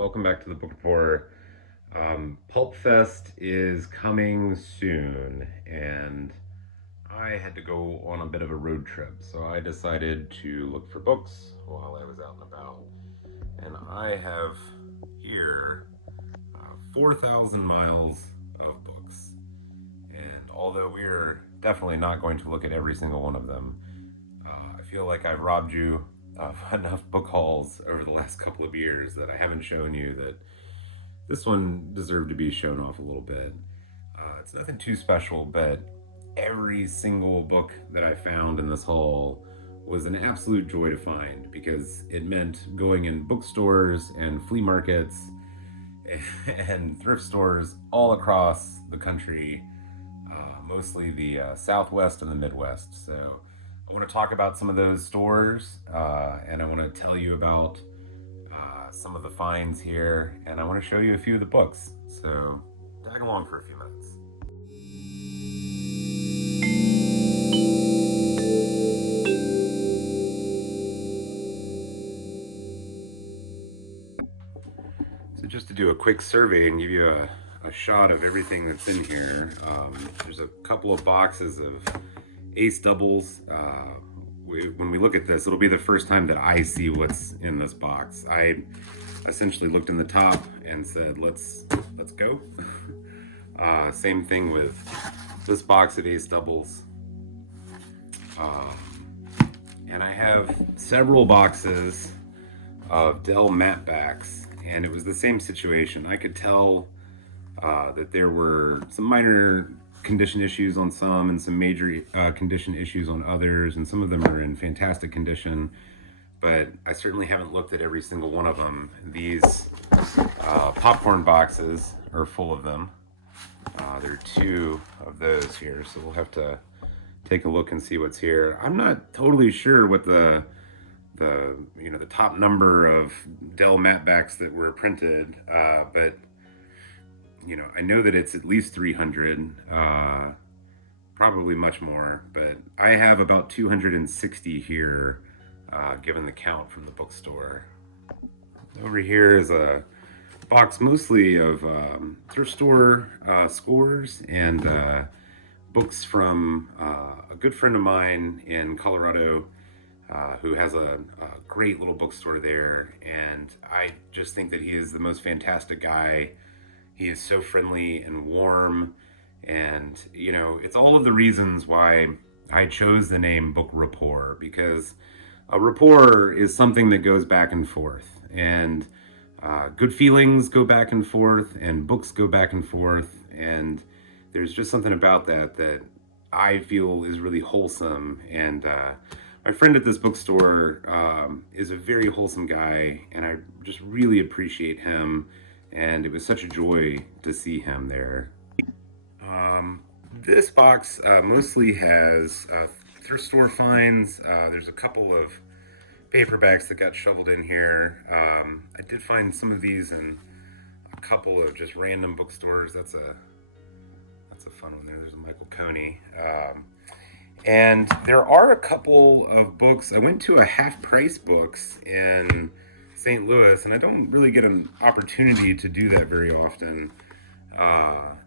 welcome back to the Book Report. Pulp Fest is coming soon, and I had to go on a bit of a road trip, so I decided to look for books while I was out and about. And I have here 4,000 miles of books. And although we're definitely not going to look at every single one of them, I feel like I've robbed you of enough book hauls over the last couple of years that I haven't shown you that this one deserved to be shown off a little bit. It's nothing too special, but every single book that I found in this haul was an absolute joy to find because it meant going in bookstores and flea markets and thrift stores all across the country, mostly the Southwest and the Midwest. So I want to talk about some of those stores, and I want to tell you about some of the finds here, and I want to show you a few of the books. So tag along for a few minutes. So just to do a quick survey and give you a shot of everything that's in here, there's a couple of boxes of ace doubles. When we look at this, it'll be the first time that I see what's in this box. I essentially looked in the top and said, let's go. Same thing with this box of ace doubles. And I have several boxes of Dell matte backs, and it was the same situation. I could tell that there were some minor condition issues on some and some major condition issues on others, and some of them are in fantastic condition, but I certainly haven't looked at every single one of them. These popcorn boxes are full of them. There are two of those here, so we'll have to take a look and see what's here. I'm not totally sure what the top number of Dell matte backs that were printed, but I know that it's at least 300, probably much more, but I have about 260 here, given the count from the bookstore. Over here is a box mostly of thrift store scores and books from a good friend of mine in Colorado, who has a great little bookstore there, and I just think that he is the most fantastic guy. He is so friendly and warm, and it's all of the reasons why I chose the name Book Rapport, because a rapport is something that goes back and forth, and good feelings go back and forth, and books go back and forth, and there's just something about that I feel is really wholesome. And my friend at this bookstore is a very wholesome guy, and I just really appreciate him, and it was such a joy to see him there. This box mostly has thrift store finds. There's a couple of paperbacks that got shoveled in here. I did find some of these in a couple of just random bookstores. That's a fun one there. There's a Michael Coney. And there are a couple of books. I went to a Half Price Books in St. Louis, and I don't really get an opportunity to do that very often.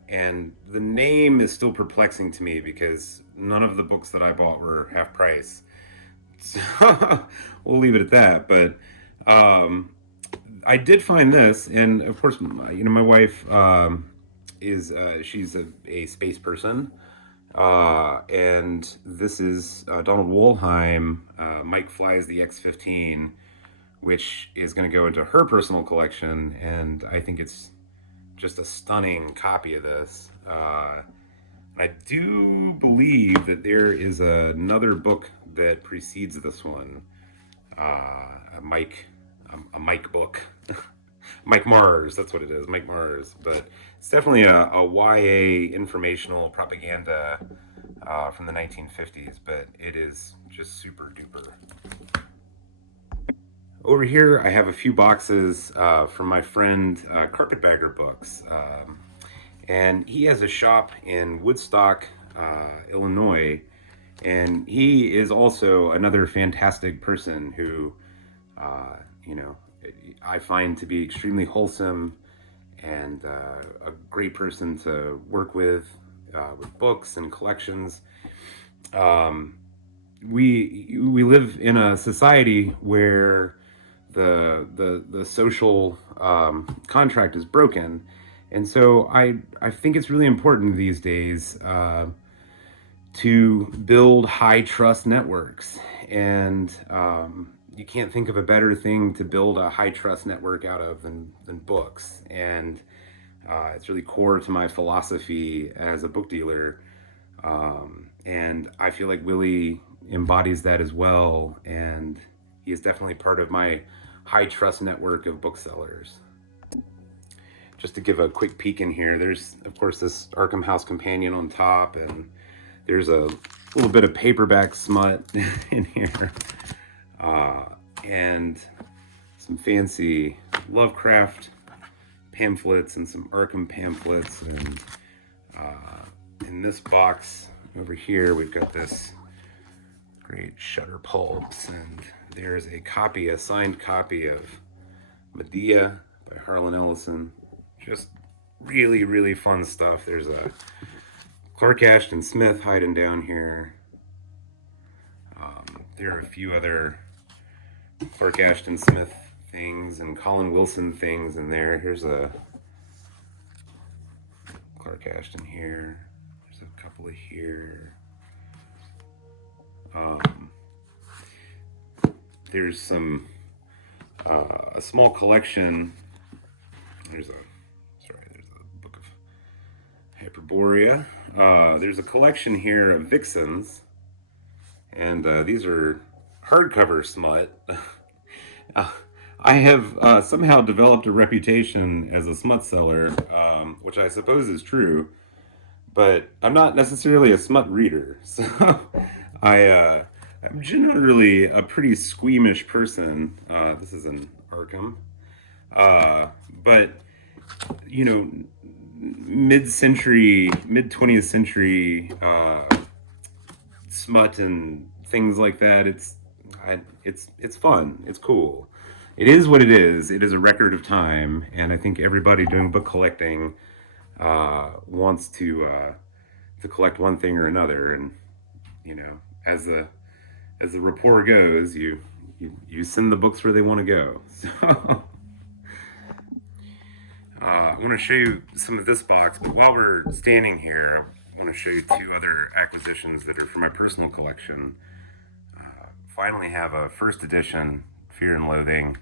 And the name is still perplexing to me because none of the books that I bought were half price. So we'll leave it at that. But I did find this, and of course, my wife she's a space person. And this is Donald Wollheim, Mike Fly's The X-15, which is going to go into her personal collection, and I think it's just a stunning copy of this. I do believe that there is another book that precedes this one, a Mike book. Mike Mars, that's what it is, Mike Mars. But it's definitely a YA informational propaganda from the 1950s, but it is just super duper. Over here, I have a few boxes from my friend Carpetbagger Books. And he has a shop in Woodstock, Illinois. And he is also another fantastic person who, I find to be extremely wholesome and a great person to work with books and collections. Um, we live in a society where the social contract is broken, and so I think it's really important these days to build high trust networks, and you can't think of a better thing to build a high trust network out of than books. And it's really core to my philosophy as a book dealer. And I feel like Willie embodies that as well. And he is definitely part of my high trust network of booksellers. Just to give a quick peek in here, there's, of course, this Arkham House Companion on top, and there's a little bit of paperback smut in here. And some fancy Lovecraft pamphlets and some Arkham pamphlets. And in this box over here, we've got this great Shutter pulps, and there's a signed copy of Medea by Harlan Ellison. Just really, really fun stuff. There's a Clark Ashton Smith hiding down here. There are a few other Clark Ashton Smith things and Colin Wilson things in there. Here's a Clark Ashton here. There's a couple of here. There's some a small collection. There's a book of Hyperborea. There's a collection here of Vixens, and these are hardcover smut. I have somehow developed a reputation as a smut seller, which I suppose is true, but I'm not necessarily a smut reader. So I'm generally a pretty squeamish person. This is an Arkham. But, you know, mid 20th century smut and things like that, it's fun. It's cool. It is what it is. It is a record of time, and I think everybody doing book collecting wants to collect one thing or another. And you know, as the rapport goes, you send the books where they want to go. So I want to show you some of this box, but while we're standing here, I want to show you two other acquisitions that are for my personal collection. Finally have a first edition Fear and Loathing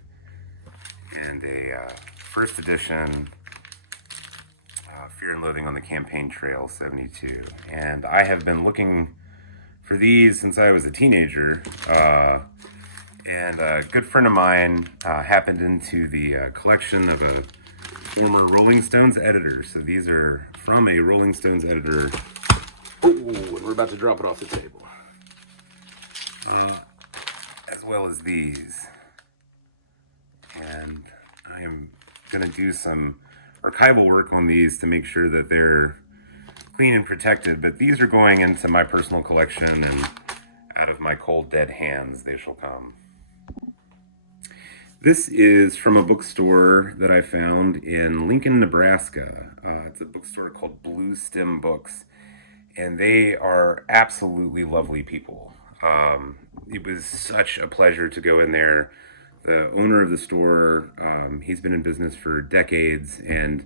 and a first edition Fear and Loathing on the Campaign Trail 72. And I have been looking for these since I was a teenager. And a good friend of mine happened into the collection of a former Rolling Stones editor. So these are from a Rolling Stones editor. Oh, and we're about to drop it off the table. As well as these. And I am going to do some archival work on these to make sure that they're clean and protected. But these are going into my personal collection, and out of my cold, dead hands they shall come. This is from a bookstore that I found in Lincoln, Nebraska. It's a bookstore called Blue Stem Books, and they are absolutely lovely people. It was such a pleasure to go in there. The owner of the store, he's been in business for decades and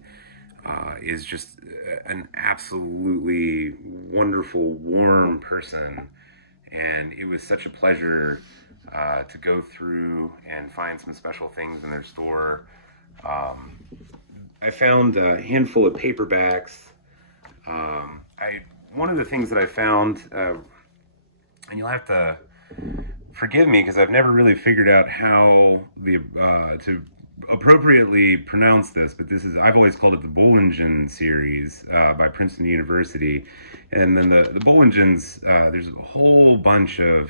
is just an absolutely wonderful, warm person. And it was such a pleasure to go through and find some special things in their store. I found a handful of paperbacks. One of the things that I found, and you'll have to forgive me because I've never really figured out how to appropriately pronounce this, but I've always called it the Bollingen series by Princeton University. And then the Bollingens, there's a whole bunch of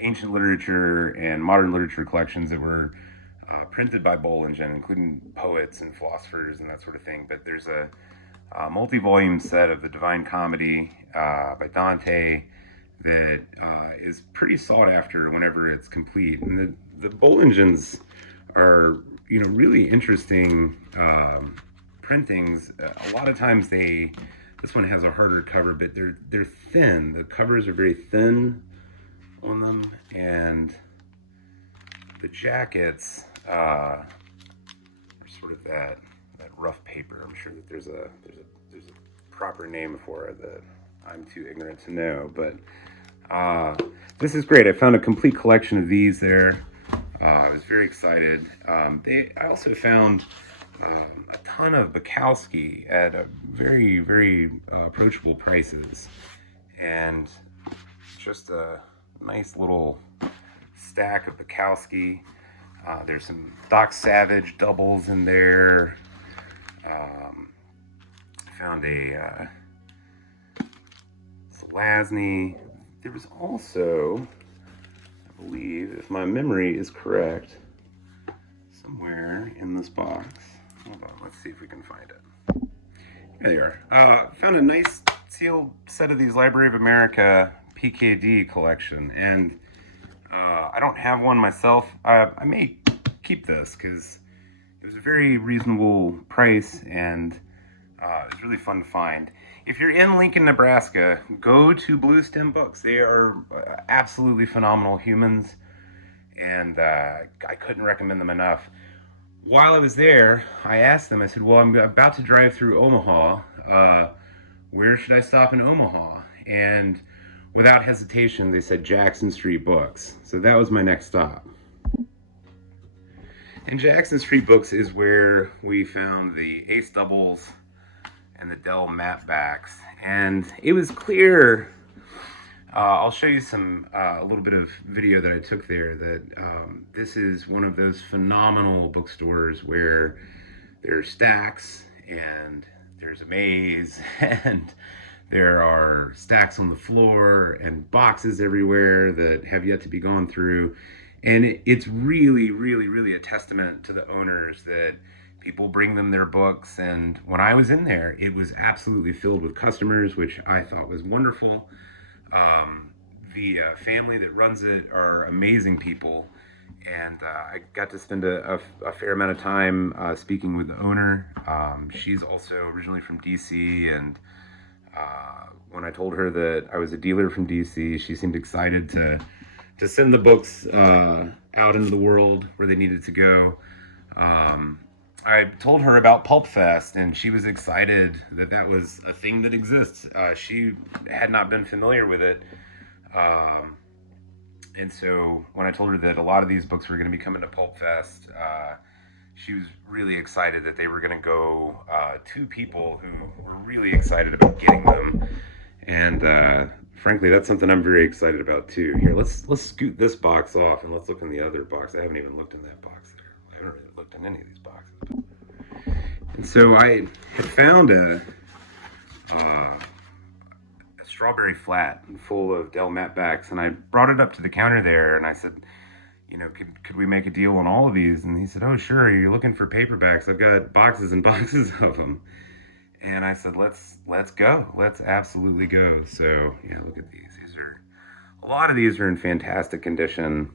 ancient literature and modern literature collections that were printed by Bollingen, including poets and philosophers and that sort of thing. But there's a multi-volume set of the Divine Comedy by Dante that is pretty sought after whenever it's complete. And the Bollingens are, you know, really interesting printings. A lot of times this one has a harder cover, but they're thin. The covers are very thin on them, and the jackets are sort of that rough paper. I'm sure that there's a proper name for it that I'm too ignorant to know, but this is great. I found a complete collection of these there. I was very excited. I also found a ton of Bukowski at a very approachable prices, and just a nice little stack of Bukowski. There's some Doc Savage doubles in there. Found a Zelazny. There was also, I believe, if my memory is correct, somewhere in this box. Hold on, let's see if we can find it. There you are. Found a nice sealed set of these Library of America PKD collection, and I don't have one myself. I may keep this because it was a very reasonable price, and it was really fun to find. If you're in Lincoln, Nebraska, go to Blue Stem Books. They are absolutely phenomenal humans, and I couldn't recommend them enough. While I was there, I asked them, I said, well, I'm about to drive through Omaha. Where should I stop in Omaha? And without hesitation, they said Jackson Street Books. So that was my next stop. And Jackson Street Books is where we found the Ace Doubles and the Dell Matte Backs. And it was clear, I'll show you a little bit of video that I took there, that this is one of those phenomenal bookstores where there are stacks and there's a maze and there are stacks on the floor and boxes everywhere that have yet to be gone through. And it's really a testament to the owners that people bring them their books. And when I was in there, it was absolutely filled with customers, which I thought was wonderful. The family that runs it are amazing people. And I got to spend a fair amount of time speaking with the owner. She's also originally from DC, and when I told her that I was a dealer from DC, she seemed excited to send the books out into the world where they needed to go. I told her about Pulp Fest, and she was excited that that was a thing that exists. She had not been familiar with it. And so when I told her that a lot of these books were going to be coming to Pulp Fest, she was really excited that they were going to go to people who were really excited about getting them. And frankly, that's something I'm very excited about too. Here, let's scoot this box off and let's look in the other box. I haven't even looked in that box there. I haven't really looked in any of these boxes. And so I had found a strawberry flat full of Dell Matte Backs, and I brought it up to the counter there, and I said, you know, could we make a deal on all of these? And he said, oh, sure. You're looking for paperbacks? I've got boxes and boxes of them. And I said, let's go. Let's absolutely go. So, yeah, look at these. A lot of these are in fantastic condition.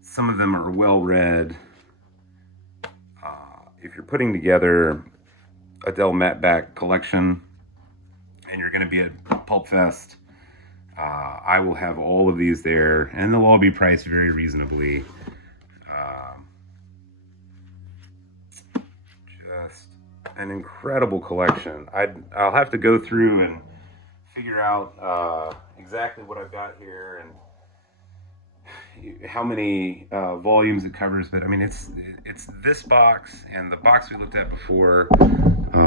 Some of them are well read. If you're putting together a Dell Matte Back collection and you're going to be at Pulp Fest, I will have all of these there, and they'll all be priced very reasonably. Just an incredible collection. I'll have to go through and figure out exactly what I've got here and how many volumes it covers, but I mean it's this box and the box we looked at before.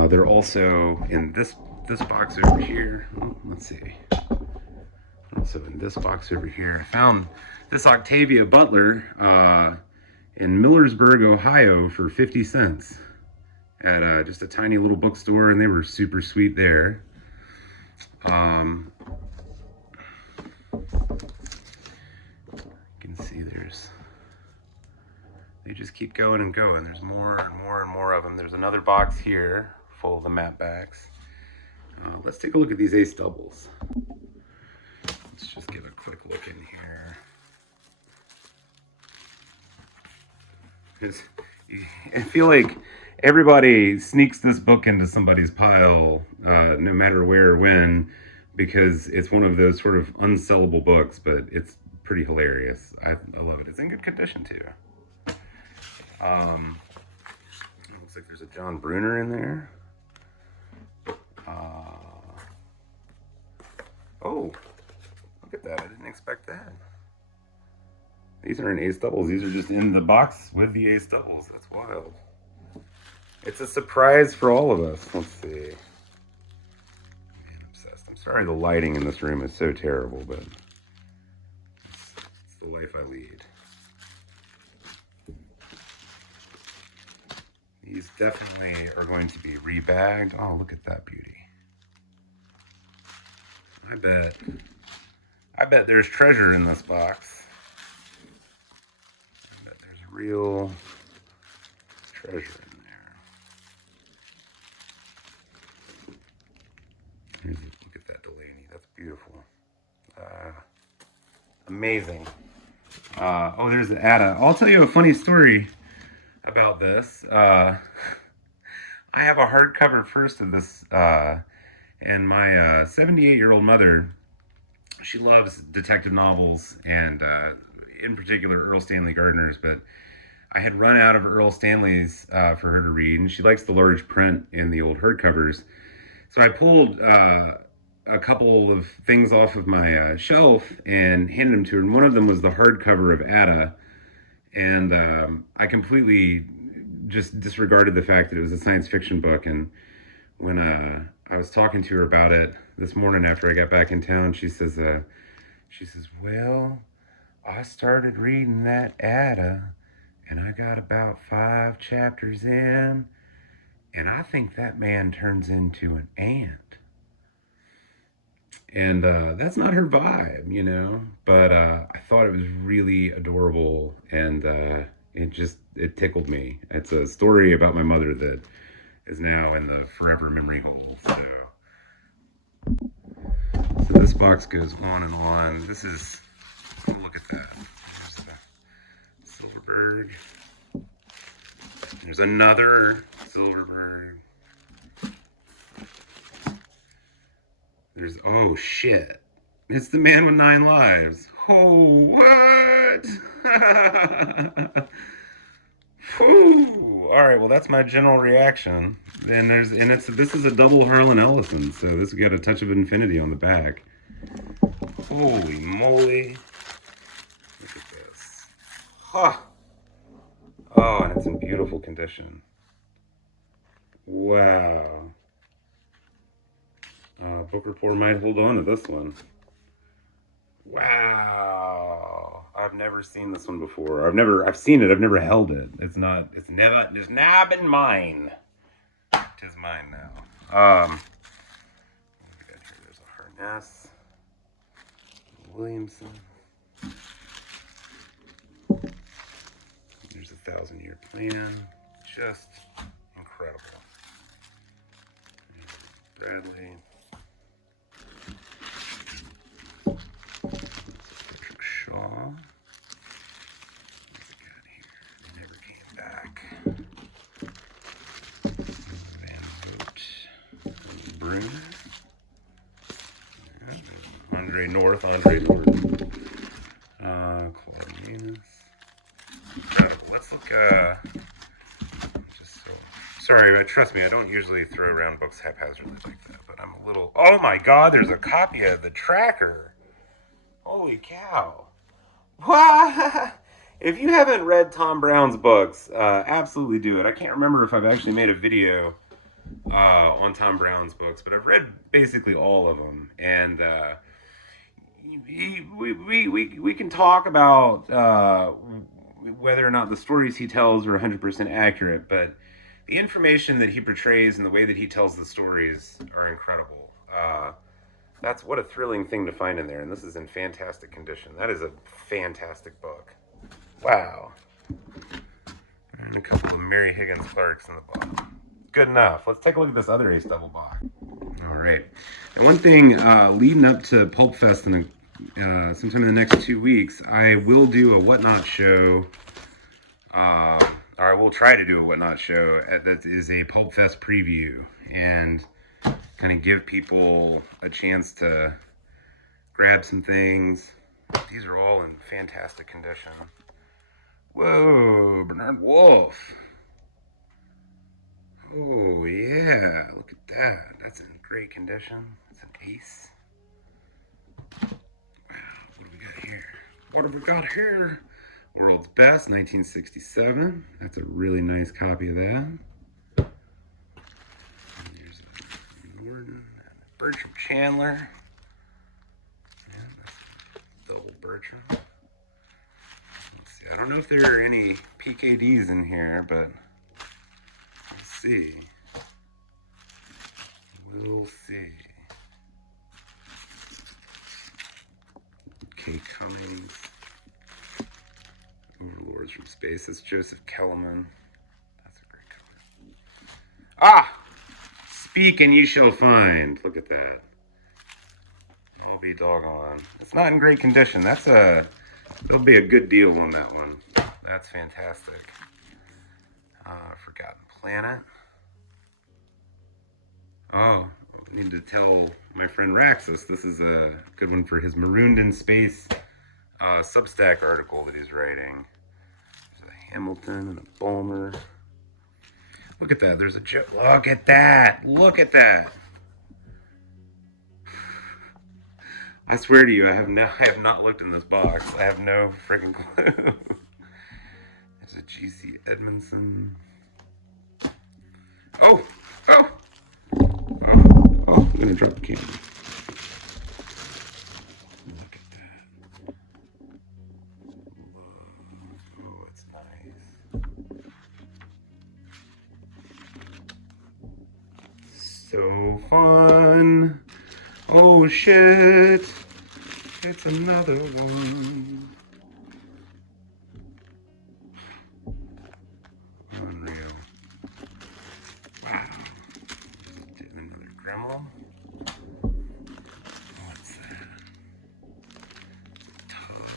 They're also in this box over here. Let's see. Also in this box over here, I found this Octavia Butler in Millersburg, Ohio for 50 cents at just a tiny little bookstore, and they were super sweet there. You can see they just keep going and going. There's more and more and more of them. There's another box here full of the Matte Backs. Let's take a look at these Ace Doubles. Let's just give a quick look in here. I feel like everybody sneaks this book into somebody's pile, no matter where or when, because it's one of those sort of unsellable books, but it's pretty hilarious. I love it. It's in good condition too. Looks like there's a John Brunner in there. Oh, look at that. I didn't expect that. These aren't ace doubles. These are just in the box with the ace doubles. That's wild. It's a surprise for all of us. Let's see. I'm obsessed. I'm sorry the lighting in this room is so terrible, but it's the life I lead. These definitely are going to be rebagged. Oh, look at that beauty. I bet there's treasure in this box. I bet there's real treasure in there. Look at that Delaney. That's beautiful. Amazing. Oh, there's the Ada. I'll tell you a funny story about this. I have a hardcover first of this, and my 78-year-old mother, she loves detective novels, and in particular Earl Stanley Gardner's, but I had run out of Earl Stanley's for her to read, and she likes the large print in the old hardcovers. So I pulled a couple of things off of my shelf and handed them to her, and one of them was the hardcover of Ada, and I completely just disregarded the fact that it was a science fiction book. And when I was talking to her about it this morning after I got back in town, she says, well, I started reading that Ada, and I got about 5 chapters in, and I think that man turns into an ant. And that's not her vibe, you know, but I thought it was really adorable, and it tickled me. It's a story about my mother that is now in the forever memory hole. So this box goes on and on. This is, oh, look at that. There's the Silverberg. There's another Silverberg. There's, oh shit. It's the Man with 9 Lives. Oh, what? Whew. All right, well, that's my general reaction. Then this is a double Harlan Ellison, so this got a touch of infinity on the back. Holy moly. Look at this. Huh. Oh, and it's in beautiful condition. Wow. Book Report might hold on to this one. Wow. I've never seen this one before. I've seen it, I've never held it. It's never been mine. It is mine now. There's a Harness. Williamson. There's a 1,000-Year Plan. Just incredible. Bradley. Shaw. What we got here? He never came back. Van Vogt. Brunner. Yeah, Andre North. Claudius. Let's look. Sorry, trust me, I don't usually throw around books haphazardly like that, but I'm a little... Oh my god, there's a copy of The Tracker. Holy cow. What? If you haven't read Tom Brown's books, absolutely do it. I can't remember if I've actually made a video on Tom Brown's books, but I've read basically all of them, and we can talk about whether or not the stories he tells are 100% accurate, but the information that he portrays and the way that he tells the stories are incredible. That's what a thrilling thing to find in there, and this is in fantastic condition. That is a fantastic book. Wow. And a couple of Mary Higgins Clarks in the bottom. Good enough. Let's take a look at this other ace double box. All right. And one thing, leading up to Pulp Fest sometime in the next 2 weeks, I will do a Whatnot show. I or I will try to do a Whatnot show that is a Pulp Fest preview, and kind of give people a chance to grab some things. These are all in fantastic condition. Whoa, Bernard Wolf. Oh yeah, look at that. That's in great condition. It's an ace. Wow, what do we got here? What have we got here? World's Best, 1967. That's a really nice copy of that. Here's a Norton and a Bertram Chandler. Yeah, that's double Bertram. Let's see. I don't know if there are any PKDs in here, but let's see. We'll see. K. Cummings. Overlords from Space. That's Joseph Kellerman. That's a great cover. Ah! Speak and ye shall find. Look at that. I'll be doggone. It's not in great condition. There'll be a good deal on that one. That's fantastic. Forgotten Planet. Oh, I need to tell my friend Raxus this is a good one for his Marooned in Space Substack article that he's writing. There's a Hamilton and a Bulmer. Look at that. There's a joke. Look at that. Look at that. I swear to you, I have not looked in this box. I have no freaking clue. There's a G.C. Edmondson. Oh! Oh! Oh, I'm gonna drop the camera. Look at that. Oh, it's nice. So fun. Oh shit. It's another one. Unreal. Wow. Another Gremlin. What's that? Tub.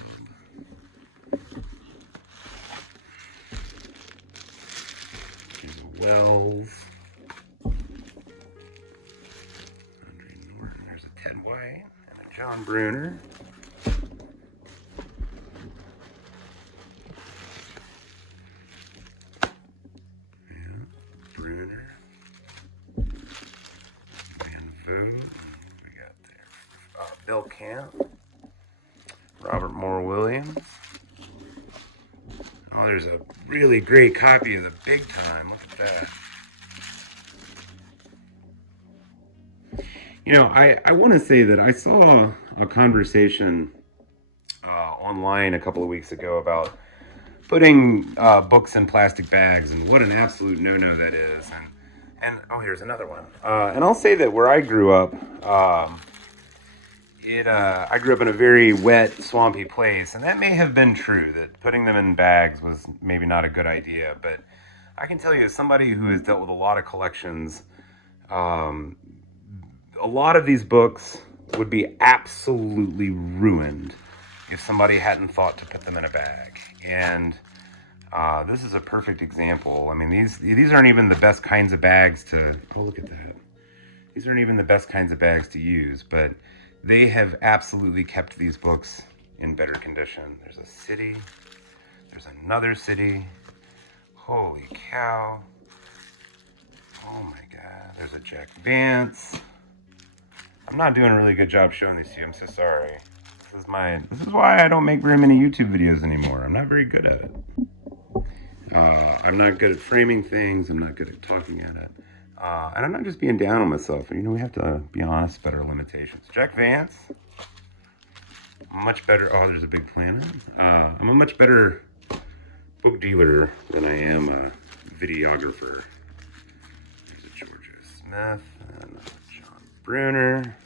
There's a Wells. Andre Norton. There's a Ted White and a John Bruner. Yeah, Bruner. Food. We got there Bill Camp, Robert Moore Williams. Oh, there's a really great copy of the Big Time. Look at that. You know, I want to say that I saw a conversation online a couple of weeks ago about putting books in plastic bags and what an absolute no-no that is. And oh, here's another one. And I'll say that where I grew up, I grew up in a very wet, swampy place, and that may have been true, that putting them in bags was maybe not a good idea. But I can tell you, as somebody who has dealt with a lot of collections, a lot of these books would be absolutely ruined if somebody hadn't thought to put them in a bag. And this is a perfect example. I mean, these aren't even the best kinds of bags to... Oh, look at that. These aren't even the best kinds of bags to use, but they have absolutely kept these books in better condition. There's a city. There's another city. Holy cow. Oh my God. There's a Jack Vance. I'm not doing a really good job showing these to you. I'm so sorry. This is why I don't make very many YouTube videos anymore. I'm not very good at it. I'm not good at framing things. I'm not good at talking at it. And I'm not just being down on myself. You know, we have to be honest about our limitations. Jack Vance, much better. Oh, there's a Big Planet. I'm a much better book dealer than I am a videographer. There's a Georgia Smith and a John Bruner.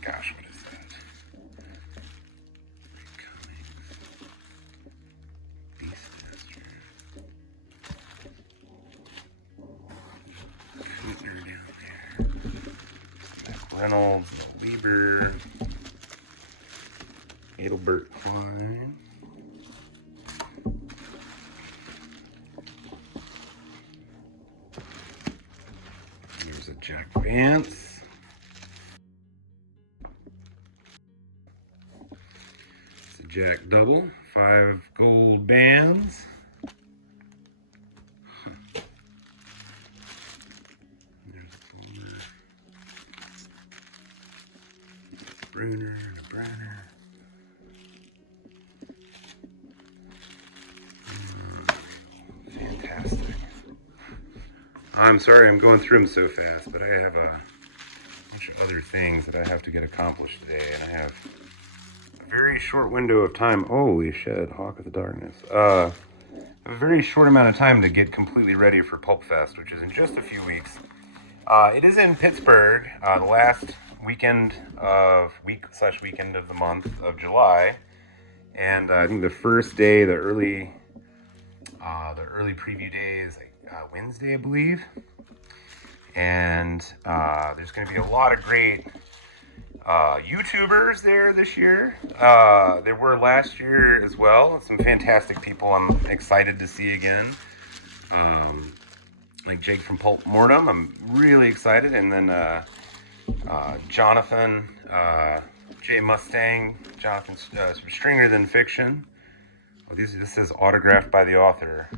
Gosh, what is that? Beast Master. Kootenai down there. Mac Reynolds, no Weber. Adelbert Klein. Here's a Jack Vance. It's a Jack Double, 5 gold bands. There's a Fuller. Bruner and a Browner. Fantastic. I'm sorry I'm going through them so fast, but I have a bunch of other things that I have to get accomplished today, and I have a very short window of time. Holy shit, Hawk of the Darkness. A very short amount of time to get completely ready for Pulp Fest, which is in just a few weeks. It is in Pittsburgh, the last weekend of the month of July, and I think the first day, the early preview day is like Wednesday, I believe. And there's going to be a lot of great YouTubers there this year. There were last year as well. Some fantastic people I'm excited to see again. Like Jake from Pulp Mortem, I'm really excited. And then Jonathan, J Mustang, Jonathan Stringer Than Fiction. Oh, this says autographed by the author.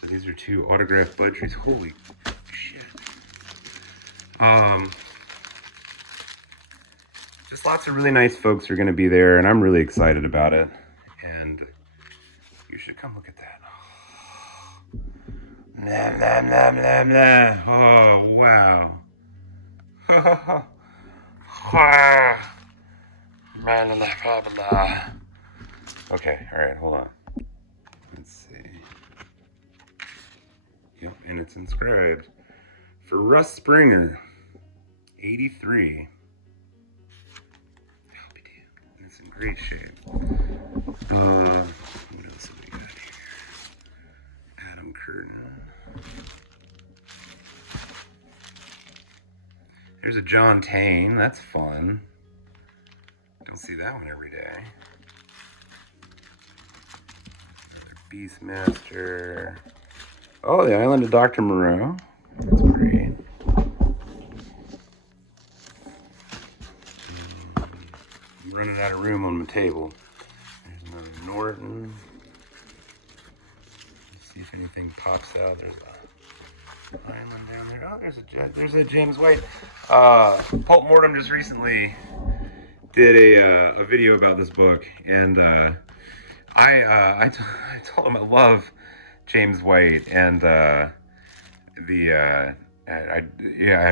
So these are 2 autographed bud trees. Holy shit. Just lots of really nice folks are going to be there, and I'm really excited about it. And you should come look at that. Nah, nah, nah, nah, nah. Oh, wow. Okay, all right, hold on. Let's see. Yep, and it's inscribed for Russ Springer, 83. I'll be damned. It's in great shape. What else have we got here? Adam Curtin. There's a John Tane. That's fun. Don't see that one every day. Another Beastmaster. Oh, the Island of Dr. Moreau. That's great. I'm running out of room on my table. There's another Norton. Let's see if anything pops out. There's a Island down there. Oh, there's a James White. Pulp Mortem just recently did a video about this book, and I told him I love James White, and I'd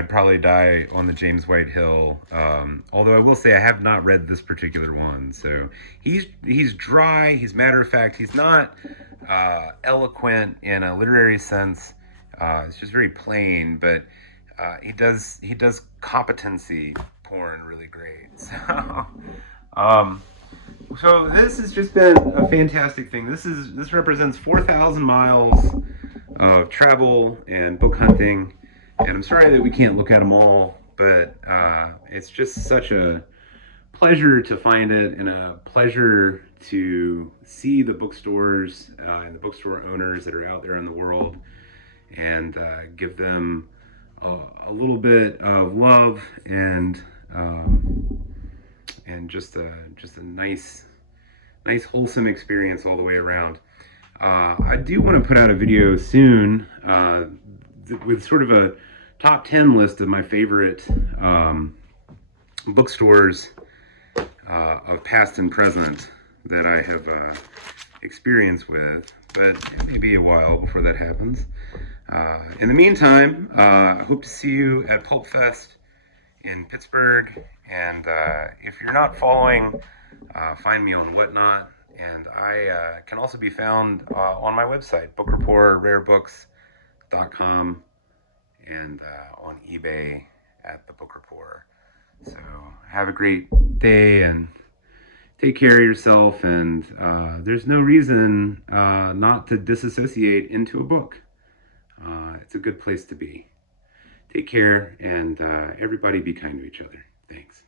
probably die on the James White hill. Although I will say I have not read this particular one. So he's dry, he's matter of fact, he's not eloquent in a literary sense. It's just very plain, but he does competency porn really great. So this has just been a fantastic thing. This represents 4,000 miles of travel and book hunting, and I'm sorry that we can't look at them all, but it's just such a pleasure to find it, and a pleasure to see the bookstores and the bookstore owners that are out there in the world, and give them a little bit of love and just a nice wholesome experience all the way around. I do want to put out a video soon with sort of a top 10 list of my favorite bookstores of past and present that I have experience with, but it may be a while before that happens. In the meantime, I hope to see you at Pulp Fest in Pittsburgh, and if you're not following, find me on Whatnot, and I can also be found on my website, Book Report, rarebooks.com, and on eBay at the Book Report. So have a great day and take care of yourself, and there's no reason not to disassociate into a book. It's a good place to be. Take care, and everybody be kind to each other. Thanks.